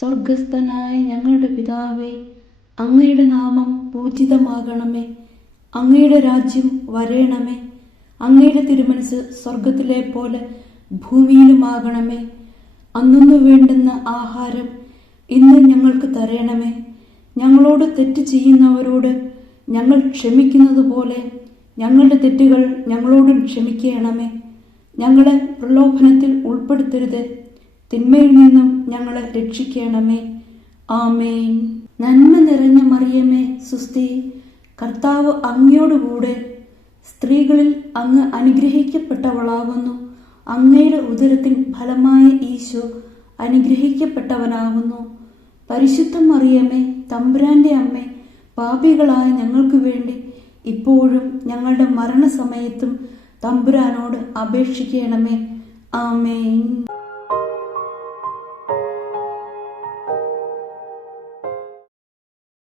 സ്വർഗസ്ഥനായ ഞങ്ങളുടെ പിതാവേ, അങ്ങയുടെ നാമം പൂജിതമാകണമേ. അങ്ങയുടെ രാജ്യം വരേണമേ. അങ്ങയുടെ തിരുമനസ് സ്വർഗത്തിലെ പോലെ ഭൂമിയിലുമാകണമേ. അന്നു വേണ്ടുന്ന ആഹാരം ഇന്ന് ഞങ്ങൾക്ക് തരണമേ. ഞങ്ങളോട് തെറ്റ് ചെയ്യുന്നവരോട് ഞങ്ങൾ ക്ഷമിക്കുന്നത് പോലെ ഞങ്ങളുടെ തെറ്റുകൾ ഞങ്ങളോടും ക്ഷമിക്കണമേ. ഞങ്ങളെ പ്രലോഭനത്തിൽ ഉൾപ്പെടുത്തരുത്, തിന്മയിൽ നിന്നും ഞങ്ങളെ രക്ഷിക്കണമേ. ആമേൻ. നന്മ നിറഞ്ഞ മറിയമേ, സുസ്തി, കർത്താവ് അങ്ങയോടുകൂടെ സ്ത്രീകളിൽ അങ്ങ് അനുഗ്രഹിക്കപ്പെട്ടവളാകുന്നു. അങ്ങയുടെ ഉദരത്തിൻ ഫലമായ ഈശോ അനുഗ്രഹിക്കപ്പെട്ടവനാകുന്നു. പരിശുദ്ധ മറിയമേ, തമ്പുരാന്റെ അമ്മേ, പാപികളായ ഞങ്ങൾക്ക് വേണ്ടി ഇപ്പോഴും ഞങ്ങളുടെ മരണസമയത്തും തമ്പുരാനോട് അപേക്ഷിക്കണമേ. ആമേൻ.